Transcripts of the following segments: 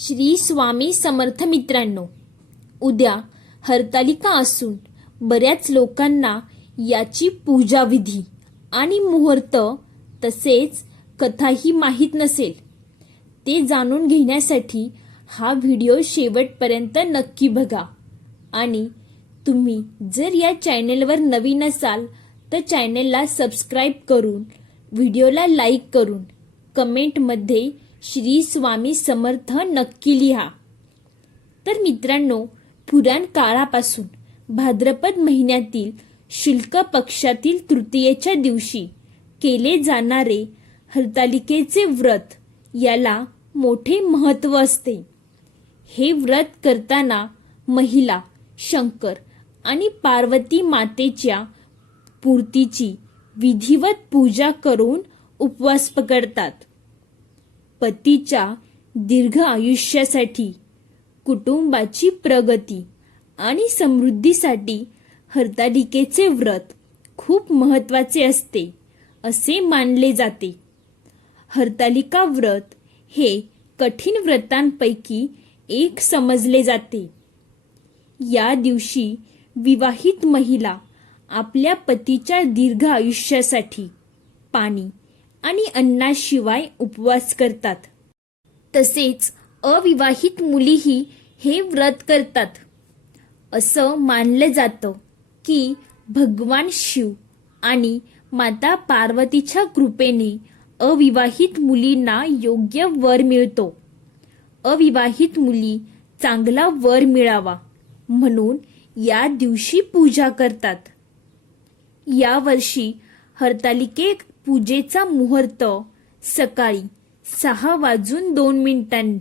श्री स्वामी समर्थ मित्रांनो उद्या हरतालिका असून बऱ्याच लोकांना याची पूजाविधी आणि मुहूर्त तसेच कथाही माहीत नसेल ते जाणून घेण्यासाठी हा व्हिडिओ शेवटपर्यंत नक्की बघा. आणि तुम्ही जर या चॅनेलवर नवीन असाल तर चॅनेलला सबस्क्राईब करून व्हिडिओला लाईक करून कमेंटमध्ये श्री स्वामी समर्थ नक्की लिहा. तर मित्रांनो पुराण काळापासून भाद्रपद महिन्यातील शुल्क पक्षातील तृतीयेच्या दिवशी केले जाणारे हरतालिकेचे व्रत याला मोठे महत्त्व असते. हे व्रत करताना महिला शंकर आणि पार्वती मातेच्या मूर्तीची विधिवत पूजा करून उपवास पकडतात. पतीच्या दीर्घ आयुष्यासाठी कुटुंबाची प्रगती आणि समृद्धीसाठी हरतालिकेचे व्रत खूप महत्त्वाचे असते असे मानले जाते. हरतालिका व्रत हे कठीण व्रतांपैकी एक समजले जाते. या दिवशी विवाहित महिला आपल्या पतीच्या दीर्घ आयुष्यासाठी पाणी आणि अन्नाशिवाय उपवास करतात. तसेच अविवाहित मुलीही हे व्रत करतात. असं मानलं जातं की भगवान शिव आणि माता पार्वतीच्या कृपेने अविवाहित मुलींना योग्य वर मिळतो. अविवाहित मुली चांगला वर मिळावा म्हणून या दिवशी पूजा करतात. यावर्षी हरतालिकेत पूजेचा मुहूर्त सकाळी सहा वाजून दोन मिनिटां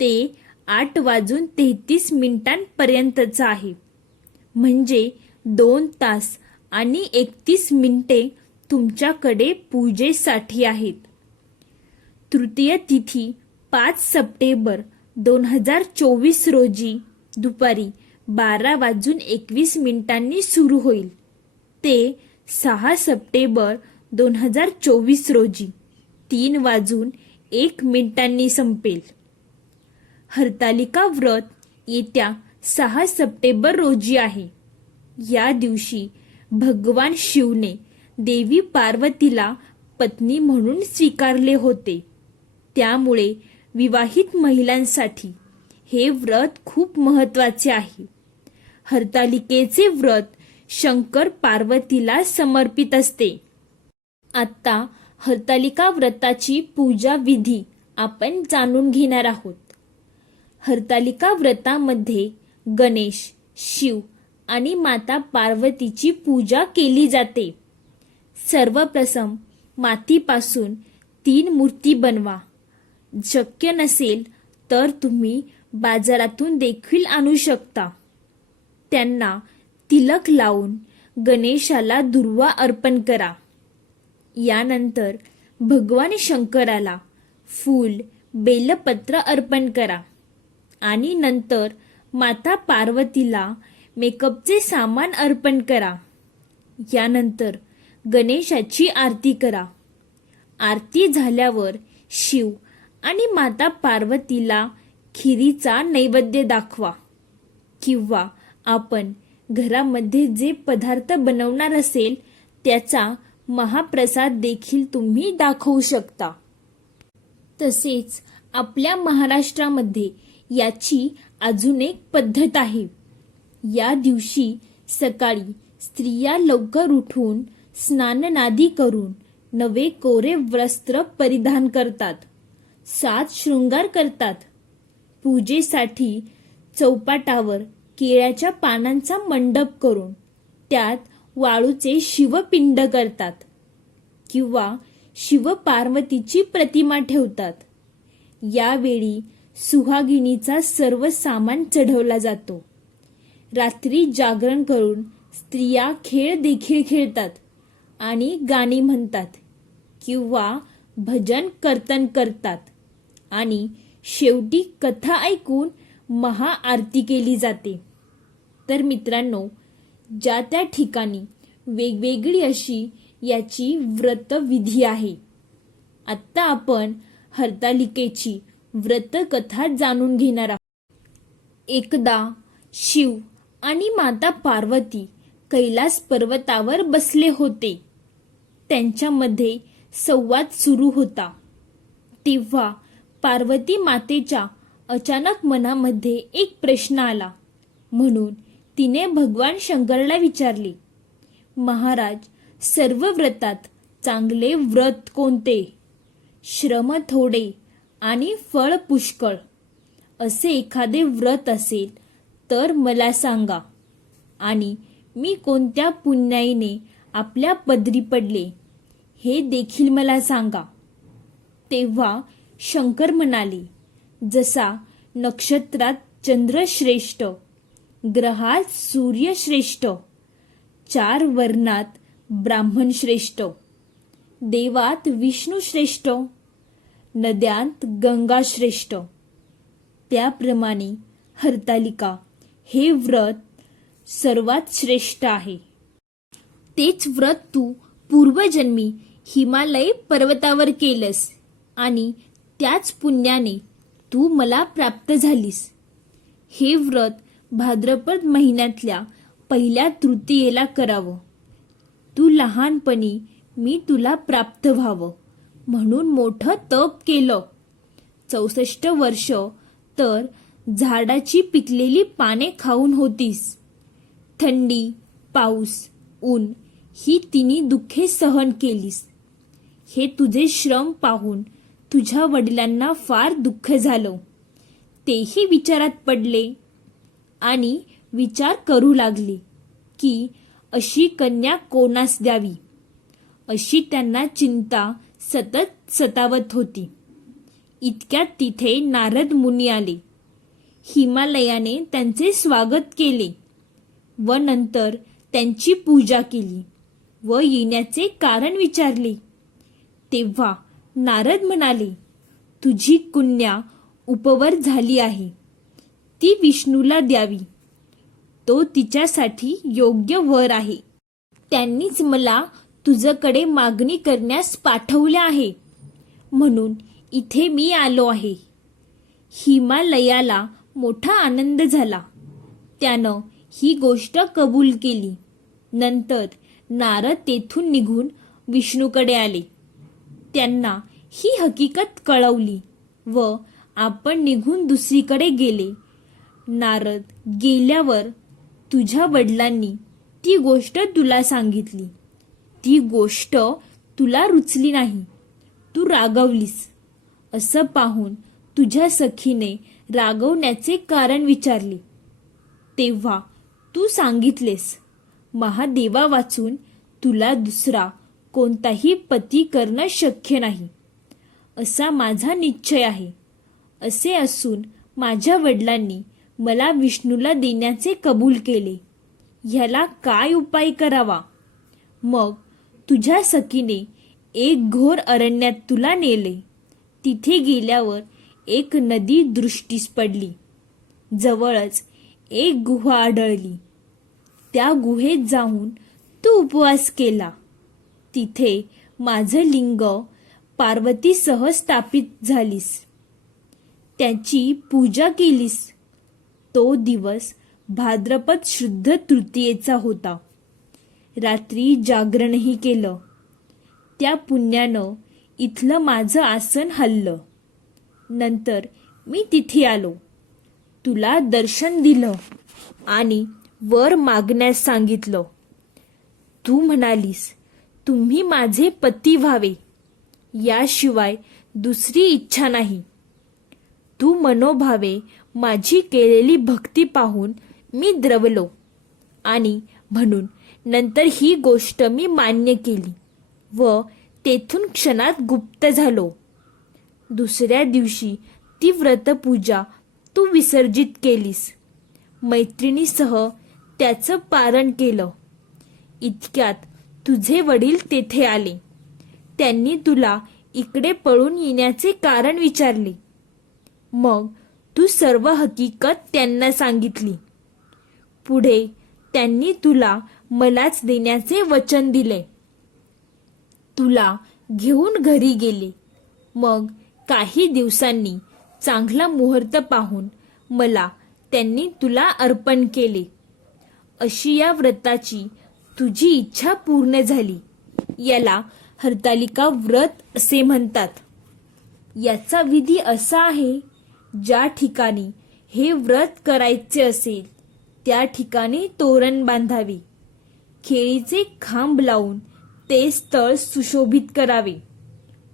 ते आठ वाजून तेहतीस मिनिटांपर्यंतचा आहे. म्हणजे दोन तास आणि एकतीस मिनिटे तुमच्याकडे पूजेसाठी आहेत. तृतीय तिथी पाच सप्टेंबर दोन हजार चोवीस रोजी दुपारी बारा वाजून एकवीस मिनिटांनी सुरू होईल. ते सहा सप्टेंबर दोन हजार चोवीस रोजी तीन वाजून एक मिनिटांनी संपेल. हरतालिका व्रत येत्या सहा सप्टेंबर रोजी आहे. या दिवशी भगवान शिवने देवी पार्वतीला पत्नी म्हणून स्वीकारले होते. त्यामुळे विवाहित महिलांसाठी हे व्रत खूप महत्त्वाचे आहे. हरतालिकेचे व्रत शंकर पार्वतीला समर्पित असते. आता हरतालिका व्रताची पूजा विधी आपण जाणून घेणार आहोत. हरतालिका व्रतामध्ये गणेश शिव आणि माता पार्वतीची पूजा केली जाते. सर्वप्रथम मातीपासून तीन मूर्ती बनवा. शक्य नसेल तर तुम्ही बाजारातून देखील आणू शकता. त्यांना तिलक लावून गणेशाला दुर्वा अर्पण करा. यानंतर भगवान शंकराला फूल बेलपत्र अर्पण करा. आणि नंतर माता पार्वतीला मेकअपचे सामान अर्पण करा. यानंतर गणेशाची आरती करा. आरती झाल्यावर शिव आणि माता पार्वतीला खिरीचा नैवेद्य दाखवा. किंवा आपण घरामध्ये जे पदार्थ बनवणार असेल त्याचा महाप्रसाद देखील तुम्ही दाखवू शकता. तसेच आपल्या महाराष्ट्रामध्ये याची अजून एक पद्धत आहे. या दिवशी सकाळी स्त्रिया लवकर उठून स्नाननादी करून नवे कोरे वस्त्र परिधान करतात. सात शृंगार करतात. पूजेसाठी चौपाटावर केळ्याच्या पानांचा मंडप करून त्यात वाळूचे शिवपिंड करतात किंवा शिवपार्वतीची प्रतिमा ठेवतात. यावेळी सुहागिनीचा सर्व सामान चढवला जातो. रात्री जागरण करून स्त्रिया खेळ देखील खेळतात आणि गाणी म्हणतात किंवा भजन कर्तन करतात आणि शेवटी कथा ऐकून महाआरती केली जाते. तर मित्रांनो ज्या त्या ठिकाणी वेगवेगळी अशी याची व्रतविधी आहे. आत्ता आपण हरतालिकेची व्रतकथा जाणून घेणार आहोत. एकदा शिव आणि माता पार्वती कैलास पर्वतावर बसले होते. त्यांच्यामध्ये संवाद सुरू होता. तेव्हा पार्वती मातेच्या अचानक मनामध्ये एक प्रश्न आला. म्हणून तिने भगवान शंकरला विचारले महाराज सर्व व्रतात चांगले व्रत कोणते? श्रम थोडे आणि फळ पुष्कळ. असे एखादे व्रत असेल तर मला सांगा. आणि मी कोणत्या पुण्याईने आपल्या पदरी पडले हे देखील मला सांगा. तेव्हा शंकर म्हणाले जसा नक्षत्रात चंद्र श्रेष्ठ ग्रहात सूर्य श्रेष्ठ चार वर्णात ब्राह्मण श्रेष्ठ देवात विष्णू श्रेष्ठ नद्यांत गंगा श्रेष्ठ. त्याप्रमाणे हरतालिका हे व्रत सर्वात श्रेष्ठ आहे. तेच व्रत तू पूर्वजन्मी हिमालय पर्वतावर केलंस आणि त्याच पुण्याने तू मला प्राप्त झालीस. हे व्रत भाद्रपद महिन्यातल्या पहिल्या तृतीयेला करावं. तू लहानपणी मी तुला प्राप्त व्हावं म्हणून मोठं तप केलं. चौसष्ट वर्ष तर झाडाची पिकलेली पाने खाऊन होतीस. थंडी पाऊस ऊन ही तिन्ही दुःखे सहन केलीस. हे तुझे श्रम पाहून तुझ्या वडिलांना फार दुःख झालं. तेही विचारात पडले आणि विचार करू लागले की अशी कन्या कोणास द्यावी? अशी त्यांना चिंता सतत सतावत होती. इतक्यात तिथे नारद मुनी आले. हिमालयाने त्यांचे स्वागत केले व नंतर त्यांची पूजा केली व येण्याचे कारण विचारले. तेव्हा नारद म्हणाले तुझी कुन्या उपवर झाली आहे. ती विष्णूला द्यावी. तो तिच्यासाठी योग्य वर आहे. त्यांनीच मला तुझकडे मागणी करण्यास पाठवले आहे. म्हणून इथे मी आलो आहे. हिमालयाला मोठा आनंद झाला. त्यानं ही गोष्ट कबूल केली. नंतर नारद तेथून निघून विष्णूकडे आले. त्यांना ही हकीकत कळवली व आपण निघून दुसरीकडे गेले. नारद गेल्यावर तुझ्या वडिलांनी ती गोष्ट तुला सांगितली. ती गोष्ट तुला रुचली नाही. तू रागवलीस. असं पाहून तुझ्या सखीने रागवण्याचे कारण विचारले. तेव्हा तू सांगितलेस महादेवा वाचून तुला दुसरा कोणताही पती करणं शक्य नाही. असा माझा निश्चय आहे. असे असून माझ्या वडिलांनी मला विष्णूला देण्याचे कबूल केले. ह्याला काय उपाय करावा? मग तुझ्या सखीने एक घोर अरण्यात तुला नेले. तिथे गेल्यावर एक नदी दृष्टीस पडली. जवळच एक गुहा आढळली. त्या गुहेत जाऊन तू उपवास केला. तिथे माझं लिंग पार्वतीसह स्थापित झालीस. त्याची पूजा केलीस. तो दिवस भाद्रपद शुद्ध तृतीयेचा होता. रात्री जागरणही केलं. त्या पुण्यानं इथलं माझं आसन हल्लं. नंतर मी तिथे आलो. तुला दर्शन दिलं आणि वर मागण्यास सांगितलं. तू म्हणालीस तुम्ही माझे पती व्हावे. याशिवाय दुसरी इच्छा नाही. तू मनोभावे माझी केलेली भक्ती पाहून मी द्रवलो आणि म्हणून नंतर ही गोष्ट मी मान्य केली व तेथून क्षणात गुप्त झालो. दुसऱ्या दिवशी ती व्रतपूजा तू विसर्जित केलीस. मैत्रिणीसह त्याचं पारण केलं. इतक्यात तुझे वडील तेथे आले. त्यांनी तुला इकडे पळून येण्याचे कारण विचारले. मग तू सर्व हकीकत त्यांना सांगितली. पुढे त्यांनी तुला मलाच देण्याचे वचन दिले. तुला घेऊन घरी गेले. मग काही दिवसांनी चांगला मुहूर्त पाहून मला त्यांनी तुला अर्पण केले. अशी या व्रताची तुझी इच्छा पूर्ण झाली. याला हरतालिका व्रत असे म्हणतात. याचा विधी असा आहे ज्या ठिकाणी हे व्रत करायचे असेल त्या ठिकाणी तोरण बांधावे. खेळीचे खांब लावून ते स्थळ सुशोभित करावे.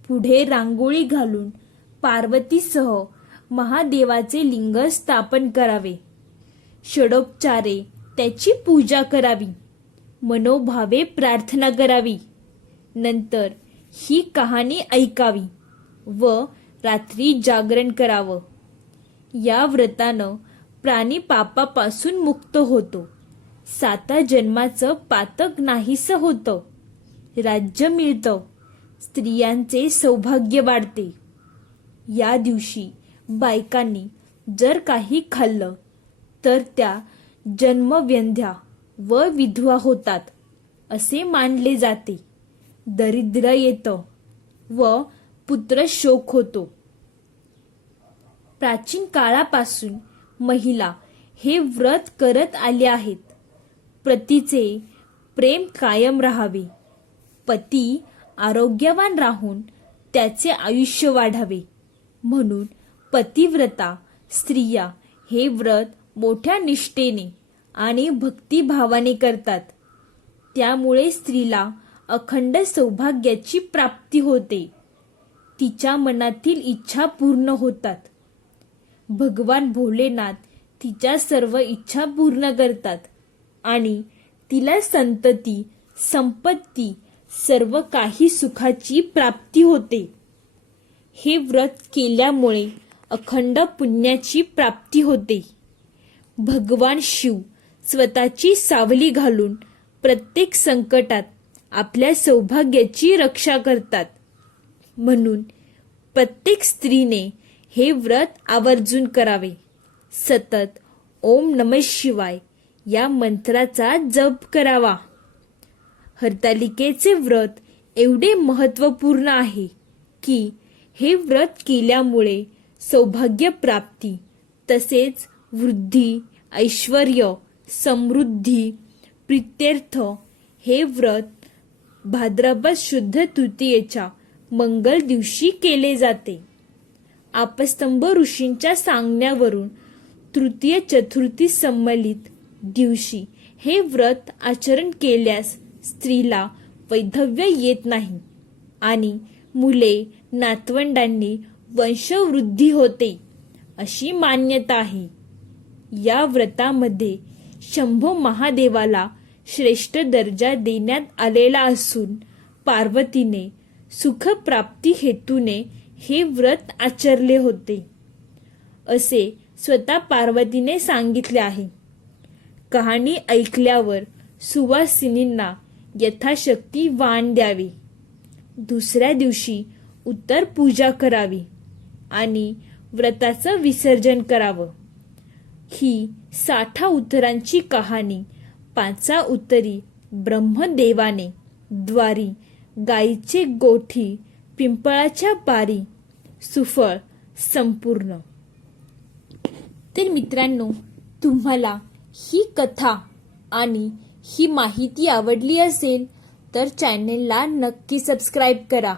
पुढे रांगोळी घालून पार्वतीसह महादेवाचे लिंग स्थापन करावे. षडोपचारे त्याची पूजा करावी. मनोभावे प्रार्थना करावी. नंतर ही कहाणी ऐकावी व रात्री जागरण करावं. या व्रतानं प्राणी पापापासून मुक्त होतो. साता जन्माचं पातक नाहीसं होतं. राज्य मिळतं. स्त्रियांचे सौभाग्य वाढते. या दिवशी बायकांनी जर काही खाल्लं तर त्या जन्मव्यंध्या व विधवा होतात असे मानले जाते. दरिद्र येतं व पुत्र शोक होतो. प्राचीन काळापासून महिला हे व्रत करत आले आहेत. पतीचे प्रेम कायम राहावे. पती आरोग्यवान राहून त्याचे आयुष्य वाढावे. म्हणून पतिव्रता स्त्रिया हे व्रत मोठ्या निष्ठेने आणि भक्तिभावाने करतात. त्यामुळे स्त्रीला अखंड सौभाग्याची प्राप्ती होते. तिच्या मनातील इच्छा पूर्ण होतात. भगवान भोलेनाथ तिच्या सर्व इच्छा पूर्ण करतात. आणि तिला संतती संपत्ती सर्व काही सुखाची प्राप्ती होते. हे व्रत केल्यामुळे अखंड पुण्याची प्राप्ती होते. भगवान शिव स्वतःची सावली घालून प्रत्येक संकटात आपल्या सौभाग्याची रक्षा करतात. म्हणून प्रत्येक स्त्रीने हे व्रत आवर्जून करावे. सतत ओम नम शिवाय या मंत्राचा जप करावा. हरतालिकेचे व्रत एवढे महत्त्वपूर्ण आहे की हे व्रत केल्यामुळे सौभाग्य प्राप्ती तसेच वृद्धी ऐश्वर समृद्धी प्रित्यर्थ हे व्रत भाद्रपद शुद्ध तृतीयेच्या मंगल दिवशी केले जाते. आपस्तंभ ऋषींच्या सांगण्यावरून तृतीय चतुर्थी संमलित दिवशी हे व्रत आचरण केल्यास स्त्रीला वैधव्य येत नाही आणि मुले नातवंडांनी वंशवृद्धी होते अशी मान्यता आहे. या व्रतामध्ये शंभो महादेवाला श्रेष्ठ दर्जा देण्यात आलेला असून पार्वतीने सुखप्राप्ती हेतूने हे व्रत आचरले होते. असे स्वतः पार्वतीने सांगितले आहे. कहाणी ऐकल्यावर सुवासिनींना यथाशक्ती वाण द्यावी. दुसऱ्या दिवशी उत्तर पूजा करावी आणि व्रताचं विसर्जन करावं. ही साठा उत्तरांची कहाणी पाचा उत्तरी ब्रह्मदेवाने द्वारी गाईचे गोठी पिंपळाच्या पारी सुफळ संपूर्ण. तर मित्रांनो तुम्हाला ही कथा आणि ही माहिती आवडली असेल तर चॅनेलला नक्की सबस्क्राईब करा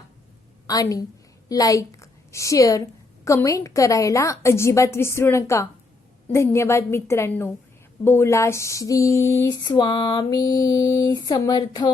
आणि लाईक शेअर कमेंट करायला अजिबात विसरू नका. धन्यवाद मित्रांनो. बोला श्री स्वामी समर्थ.